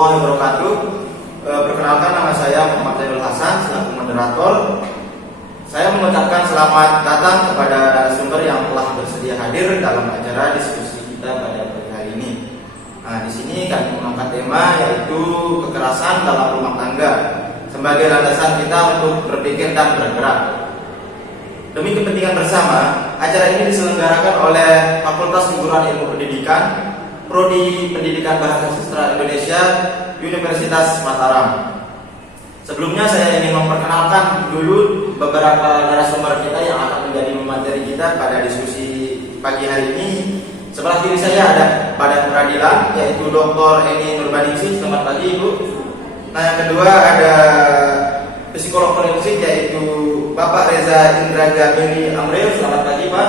warahmatullahi wabarakatuh. Perkenalkan, nama saya Muhammad Zainul Hasan selaku moderator. Saya mengucapkan selamat datang kepada narasumber yang telah bersedia hadir dalam acara diskusi kita pada pagi hari ini. Nah, di sini kami mengangkat tema yaitu kekerasan dalam rumah tangga sebagai landasan kita untuk berpikir dan bergerak. Demi kepentingan bersama, acara ini diselenggarakan oleh Fakultas Guruan Ilmu Pendidikan, Prodi Pendidikan Bahasa Sastra Indonesia, Universitas Mataram. Sebelumnya saya ingin memperkenalkan dulu beberapa narasumber kita yang akan menjadi materi kita pada diskusi pagi hari ini. Sebelah kiri saya ada Badan Peradilan, yaitu Dr. Eni Nurbaningsih. Selamat pagi, Ibu. Nah, yang kedua ada psikolog forensik, yaitu Bapak Reza Indra Gamili Amril. Selamat pagi, Pak.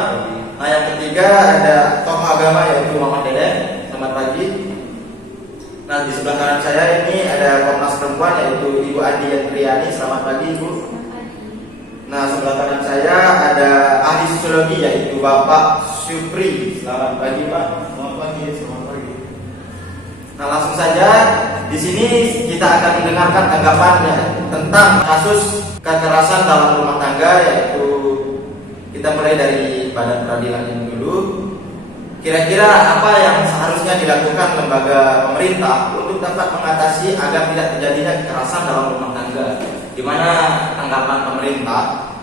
Nah, yang ketiga ada tokoh agama, yaitu Muhammad Deden. Selamat pagi. Nah, di sebelah kanan saya ini ada Komnas Perempuan, yaitu Ibu Andi Yantriani. Selamat pagi, Ibu. Nah, sebelah kanan saya ada ahli sosiologi, yaitu Bapak Supri. Selamat pagi, Pak. Selamat pagi. Selamat pagi. Nah, langsung saja di sini kita akan mendengarkan tanggapannya tentang kasus kekerasan dalam rumah tangga, yaitu kita mulai dari Badan Peradilan ini dulu. Kira-kira apa yang seharusnya dilakukan lembaga pemerintah untuk dapat mengatasi agar tidak terjadinya kekerasan dalam rumah tangga? Di mana tanggapan pemerintah,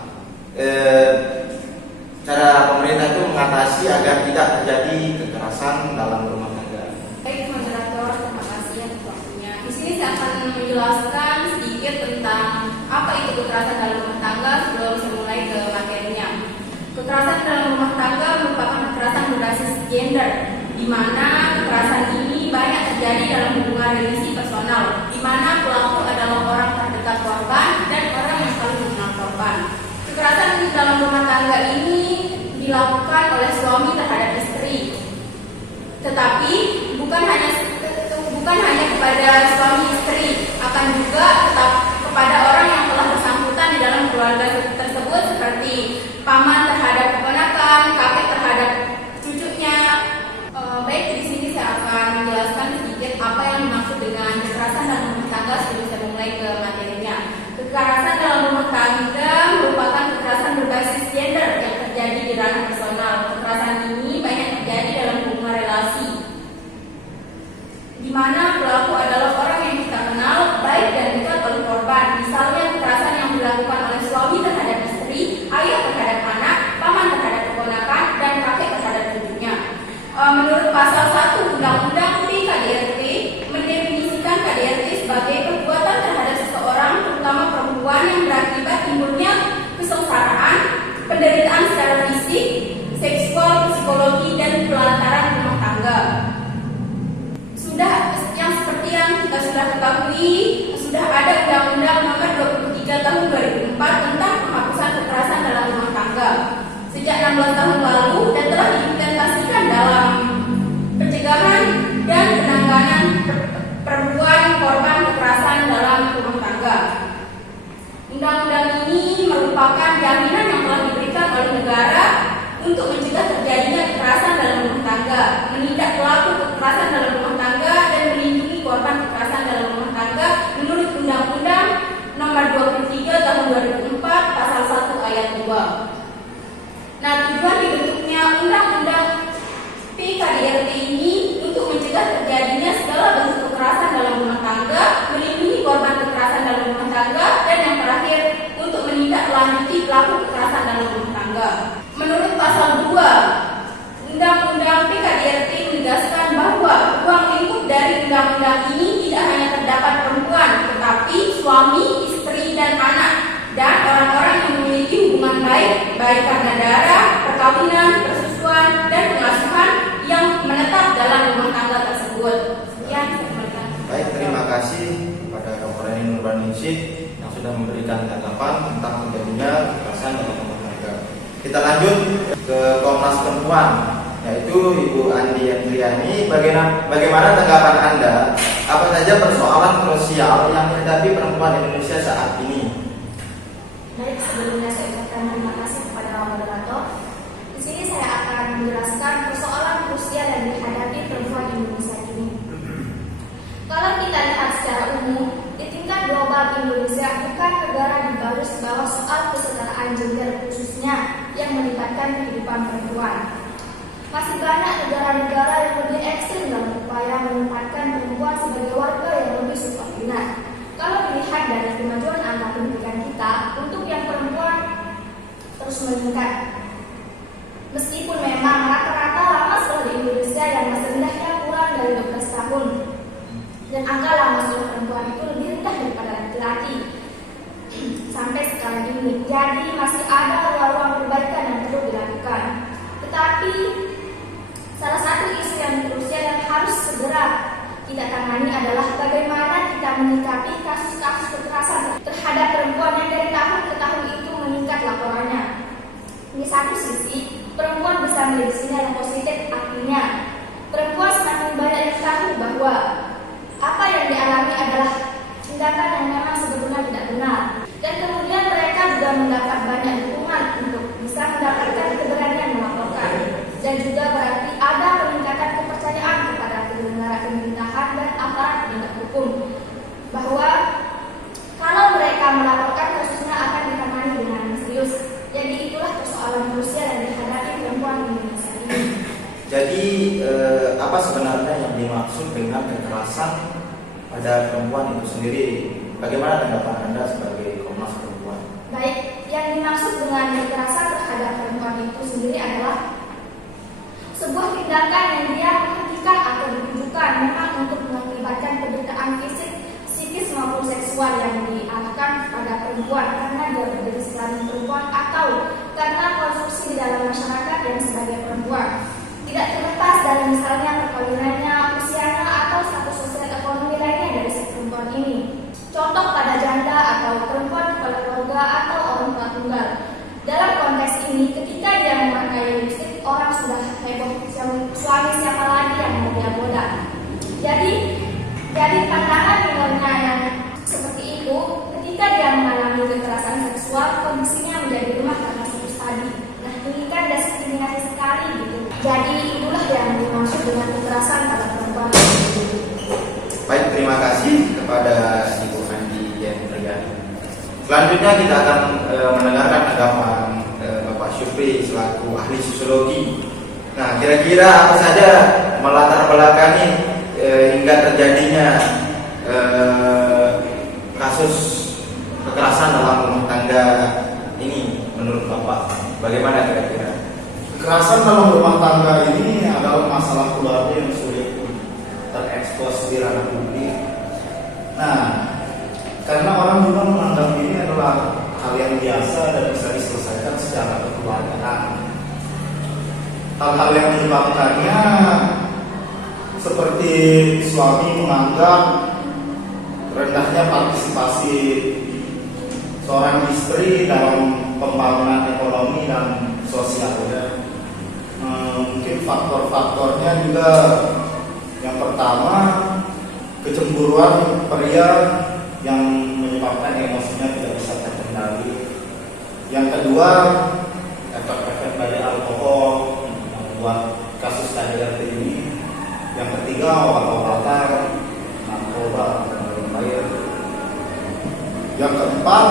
cara pemerintah itu mengatasi agar tidak terjadi kekerasan dalam rumah tangga? Baik, moderator, terima kasih atas waktunya. Di sini saya akan menjelaskan sedikit tentang apa itu kekerasan dalam rumah tangga sebelum saya mulai ke materinya. Kekerasan dalam rumah tangga merupakan kekerasan berbasis gender, di mana kekerasan ini banyak terjadi dalam hubungan relasi personal, di mana pelaku adalah orang terdekat korban dan orang yang paling mengenal korban. Kekerasan dalam rumah tangga ini dilakukan oleh suami terhadap istri, tetapi bukan hanya kepada suami istri, akan juga tetap kepada orang yang telah bersangkutan di dalam keluarga tersebut, seperti paman terhadap keponakan, kakek terhadap cucunya. Baik, di sini saya akan menjelaskan sedikit apa yang dimaksud dengan kekerasan dalam rumah tangga sebelum saya mulai ke materinya. Kekerasan dalam rumah tangga merupakan kekerasan berbasis gender yang terjadi di ranah personal. Kekerasan ini banyak terjadi dalam hubungan relasi, di mana pelaku adalah orang yang kita kenal baik dan dekat oleh korban. Misalnya kekerasan yang dilakukan oleh suami terhadap istri, ayah terhadap anak, paman terhadap keponakan, dan kakek terhadap cucunya. Menurut pasal 1 Undang-Undang PKDRT mendefinisikan KDRT sebagai perbuatan terhadap seseorang, terutama perempuan, yang berakibat timbulnya kesengsaraan, penderitaan secara fisik, seksual, psikologi, dan pelantaran rumah tangga. Seperti yang kita sudah ketahui, sudah ada Undang-Undang Nomor 23 Tahun 2004 tentang penghapusan kekerasan dalam rumah tangga sejak 16 tahun lalu dan telah diimplementasikan dalam pencegahan dan penanganan perempuan korban kekerasan dalam rumah tangga. Undang-undang ini merupakan jaminan yang telah diberikan oleh negara untuk mencegah terjadinya kekerasan dalam rumah tangga, menindak pelaku kekerasan dalam rumah tangga, dan melindungi korban kekerasan dalam rumah tangga menurut Undang-Undang Nomor 23 Tahun 2004 Pasal 1 Ayat 2. Nah, tujuan dibentuknya Undang-Undang PKDRT ini untuk mencegah terjadinya segala bentuk kekerasan dalam rumah tangga, melindungi korban kekerasan dalam rumah tangga, dan yang terakhir untuk menindaklanjuti pelaku kekerasan dalam rumah tangga. Menurut pasal 2 Undang-Undang PKDRT menegaskan bahwa ruang lingkup dari undang-undang ini tidak hanya terdapat perempuan, tetapi suami, istri, dan anak, dan orang-orang yang memiliki hubungan baik karena darah, perkawinan, persusuan, dan pengasuhan yang menetap dalam rumah tangga tersebut. Sekian, Baik, terima kasih kepada Dr. Eni Nurbaningsih yang sudah memberikan tanggapan tentang terjadinya kekerasan dalam rumah tangga. Kita lanjut ke Komnas Perempuan, yaitu Ibu Andi Yantriani. Bagaimana tanggapan Anda? Apa saja persoalan krusial yang dihadapi perempuan Indonesia saat ini? Baik, sebelumnya saya ucapkan terima kasih kepada moderator. Di sini saya akan menjelaskan persoalan krusial yang dihadapi perempuan Indonesia ini. Kalau kita lihat kekerasan gender khususnya yang melibatkan kehidupan perempuan. Masih banyak negara-negara yang lebih ekstrim dalam upaya menempatkan perempuan sebagai warga yang lebih subordinat. Kalau dilihat dari kemajuan angka pendidikan kita, untuk yang perempuan terus meningkat. Meskipun memang rata-rata lama sekolah di Indonesia yang masih rendahnya kurang dari 12 tahun, dan angka lama sekolah perempuan itu lebih rendah daripada laki-laki sampai sekarang ini. Jadi masih ada ruang perbaikan yang perlu dilakukan. Tetapi salah satu isu yang krusial yang harus segera kita tangani adalah bagaimana kita menyikapi kasus-kasus kekerasan terhadap perempuan yang dari tahun ke tahun itu meningkat laporannya. Di satu sisi, perempuan bisa menjadi sinyal yang positif, artinya perempuan semakin banyak yang tahu bahwa apa yang dialami adalah tindakan yang memang sebetulnya tidak benar. Dan kemudian mereka juga mendapat banyak dukungan untuk bisa mendapatkan keberanian melaporkan. Dan juga berarti ada peningkatan kepercayaan kepada penyelenggara pemerintahan dan aparat penegak hukum bahwa kalau mereka melaporkan kasusnya akan ditangani dengan serius. Jadi itulah persoalan krusial yang dihadapi perempuan di Indonesia ini. Jadi apa sebenarnya yang dimaksud dengan kekerasan pada perempuan itu sendiri? Bagaimana tanggapan Anda sebagai Komnas Perempuan? Baik, yang dimaksud dengan kekerasan terhadap perempuan itu sendiri adalah sebuah tindakan yang dia menghentikan atau ditujukan memang untuk mengakibatkan penderitaan fisik, psikis maupun seksual yang diarahkan pada perempuan karena dia menjadi selain perempuan atau karena konstruksi di dalam masyarakat yang sebagai perempuan. Tidak terlepas dari misalnya perkawinannya, usianya atau status sosial ekonomi lainnya dari si perempuan ini. Contoh pada janda atau perempuan kepala keluarga atau orang tua tunggal. Dalam konteks ini, ketika dia memakai lipstik, orang sudah heboh suami siapa lagi yang mau dia goda. Jadi pandangan minornya yang seperti itu, ketika dia mengalami kekerasan seksual, kondisinya menjadi lemah karena status tadi. Nah, ini kan diskriminasi sekali gitu. Jadi itulah yang dimaksud dengan kekerasan pada perempuan. Baik, terima kasih kepada Ibu Andi yang Triani. Selanjutnya kita akan mendengarkan tanggapan Bapak Syufri selaku ahli sosiologi. Nah, kira-kira apa saja melatar belakangi hingga terjadinya kasus kekerasan dalam rumah tangga ini menurut Bapak? Bagaimana kira-kira? Kekerasan dalam rumah tangga ini adalah masalah keluarga yang sulit terekspos di ranah publik. Nah, karena orang juga menganggap ini adalah hal yang biasa dan bisa diselesaikan secara kekeluargaan. Hal-hal yang menyebabkannya seperti suami menganggap rendahnya partisipasi seorang istri dalam pembangunan ekonomi dan sosialnya. Mungkin faktor-faktornya juga yang pertama kecemburuan pria yang menyebabkan emosinya tidak bisa terkendali. Yang kedua efek-efek dari alkohol yang membuat kasus KDRT ini. Yang ketiga obat-obatan, narkoba dan lain-lain. Yang keempat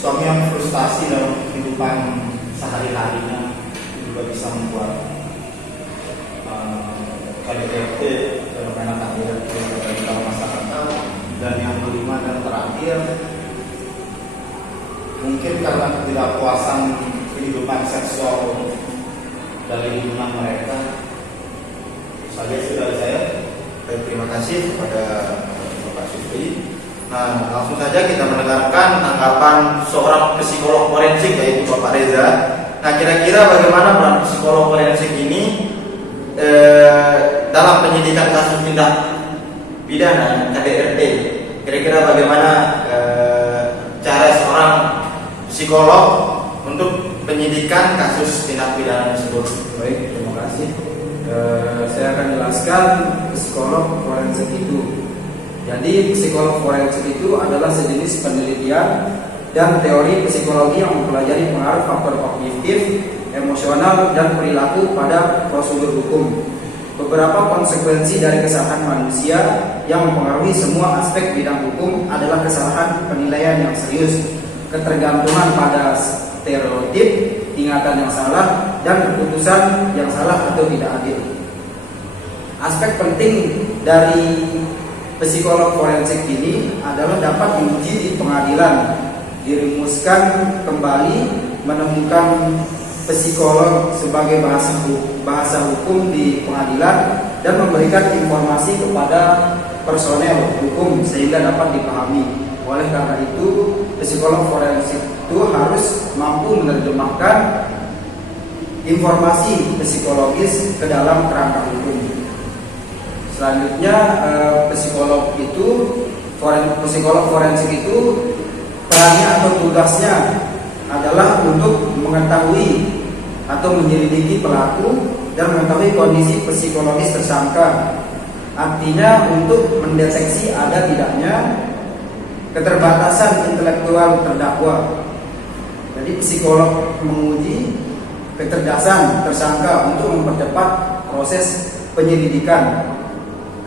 suami yang frustasi dalam kehidupan sehari-harinya juga bisa membuat KDRT fenomena KDRT dalam masyarakat. Dan yang kelima dan terakhir mungkin karena ketidakpuasan kehidupan seksual dari lingkungan mereka. Saja sudah saya. Baik, terima kasih kepada Bapak Syufri. Nah, langsung saja kita mendengarkan tanggapan seorang psikolog forensik yaitu Bapak Reza. Nah, kira-kira bagaimana peran psikolog forensik ini dalam penyidikan kasus tindak pidana KDRT? Kira-kira bagaimana cara seorang psikolog untuk penyidikan kasus tindak pidana tersebut? Baik, terima kasih. Saya akan jelaskan psikolog forensik itu. Jadi psikolog forensik itu adalah sejenis penelitian dan teori psikologi yang mempelajari pengaruh faktor kognitif, emosional, dan perilaku pada prosedur hukum. Beberapa konsekuensi dari kesalahan manusia yang mempengaruhi semua aspek bidang hukum adalah kesalahan penilaian yang serius, ketergantungan pada stereotip, ingatan yang salah, dan keputusan yang salah atau tidak adil. Aspek penting dari psikolog forensik ini adalah dapat diuji di pengadilan, dirumuskan kembali, menemukan psikolog sebagai bahasa hukum di pengadilan, dan memberikan informasi kepada personel hukum sehingga dapat dipahami. Oleh karena itu, psikolog forensik itu harus mampu menerjemahkan informasi psikologis ke dalam kerangka hukum. Selanjutnya, psikolog forensik itu perannya atau tugasnya adalah untuk mengetahui atau menyelidiki pelaku dan mengetahui kondisi psikologis tersangka. Artinya untuk mendeteksi ada tidaknya keterbatasan intelektual terdakwa. Jadi psikolog menguji kecerdasan tersangka untuk mempercepat proses penyelidikan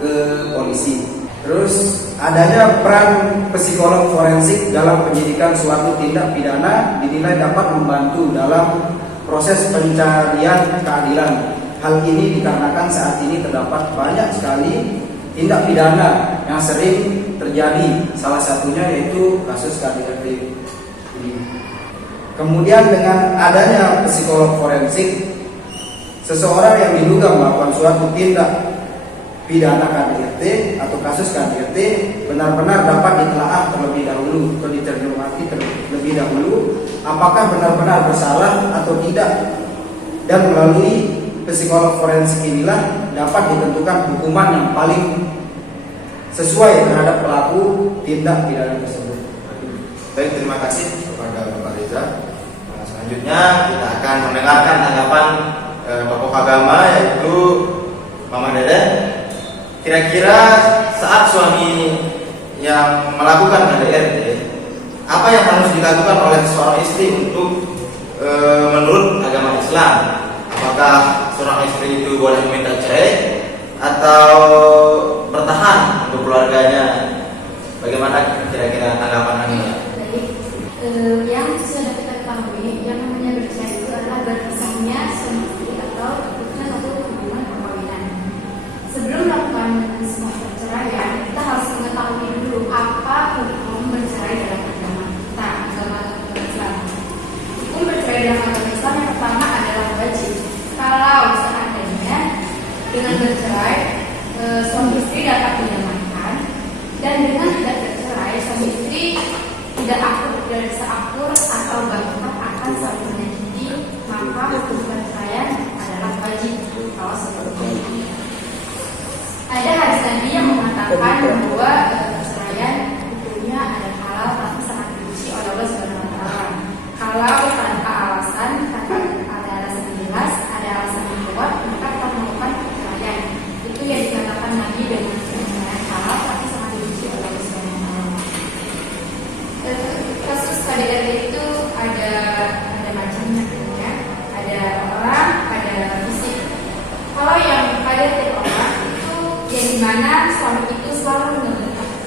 ke polisi. Terus adanya peran psikolog forensik dalam penyidikan suatu tindak pidana dinilai dapat membantu dalam proses pencarian keadilan. Hal ini dikarenakan saat ini terdapat banyak sekali tindak pidana yang sering terjadi, salah satunya yaitu kasus KDRT ini. Kemudian dengan adanya psikolog forensik, seseorang yang diduga melakukan suatu tindak pidana KDRT atau kasus KDRT benar-benar dapat ditelaah terlebih dahulu atau dicermati terlebih dahulu apakah benar-benar bersalah atau tidak, dan melalui psikolog forensik inilah dapat ditentukan hukuman yang paling sesuai terhadap pelaku tindak pidana tersebut. Baik, terima kasih kepada Bapak Reza. Nah, selanjutnya kita akan mendengarkan tanggapan tokoh agama yaitu Mama Dede. Kira-kira saat suami yang melakukan KDRT, apa yang harus dilakukan oleh seorang istri untuk menurut agama Islam? Apakah seorang istri itu boleh meminta cerai atau bertahan untuk keluarganya? Bagaimana kira-kira tanggapan Anda? Yang sudah kita ketahui, yang namanya bercerai itu adalah berpisahnya suami istri atau putusnya atau hubungan perkawinan. Sebelum melakukan semua perceraian, kita harus mengetahui dulu apa hukum bercerai dalam agama kita, agama Islam. Hukum bercerai dalam agama Islam yang pertama adalah wajib. Kalau seandainya dengan bercerai suami istri dapat diamankan, dan dengan tidak bercerai suami istri tidak bisa akur atau bahkan akan saling menyakiti, maka hukum perceraian adalah wajib. Kalau seperti ini, ada hadis Nabi yang mengatakan bahwa perceraian hukumnya adalah halal tapi sangat dibenci oleh Allah Subhanahu wa taala. Kalau tanpa alasan, tanpa ada alasan jelas, ada alasan yang kuat, maka kita melakukan perceraian. Itu yang dikatakan Nabi dengan perceraian halal tapi sangat dibenci oleh Allah Subhanahu wa taala. Kasus KDRT itu ada macamnya, ada orang, ada fisik. Kalau yang KDRT orang itu yang dimana suami itu selalu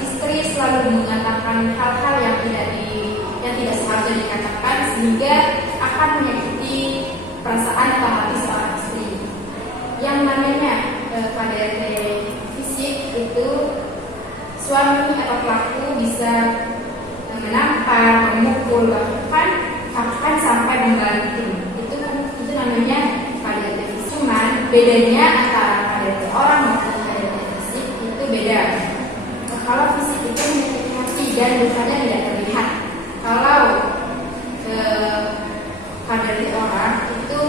istri selalu mengatakan hal-hal yang tidak seharusnya dikatakan sehingga akan menyakiti perasaan atau hati seorang istri. Yang namanya KDRT fisik itu suami atau pelaku bisa menampar, memukul, bahkan sampai membanting. Itu namanya KDRT fisik. Cuman bedanya antara KDRT orang maupun KDRT fisik itu beda. Kalau fisik itu menyakiti hati dan lukanya tidak terlihat. Kalau KDRT orang itu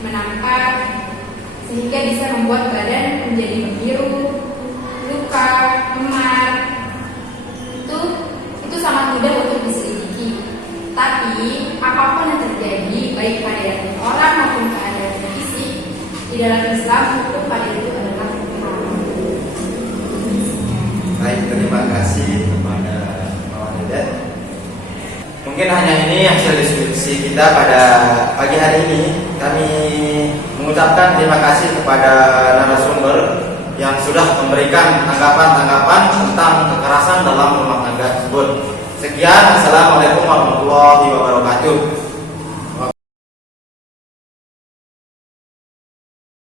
menampar sehingga bisa membuat badan menjadi membiru, luka, memar. Itu sangat mudah untuk diselidiki. Tapi apapun yang terjadi, baik KDRT orang maupun KDRT fisik, di dalam Islam hukum KDRT itu adalah haram. Baik, terima kasih kepada Mama Dede. Mungkin hanya ini hasil diskusi kita pada pagi hari ini. Kami mengucapkan terima kasih kepada narasumber yang sudah memberikan tanggapan-tanggapan tentang kekerasan dalam rumah tangga tersebut. Sekian, assalamualaikum warahmatullahi wabarakatuh.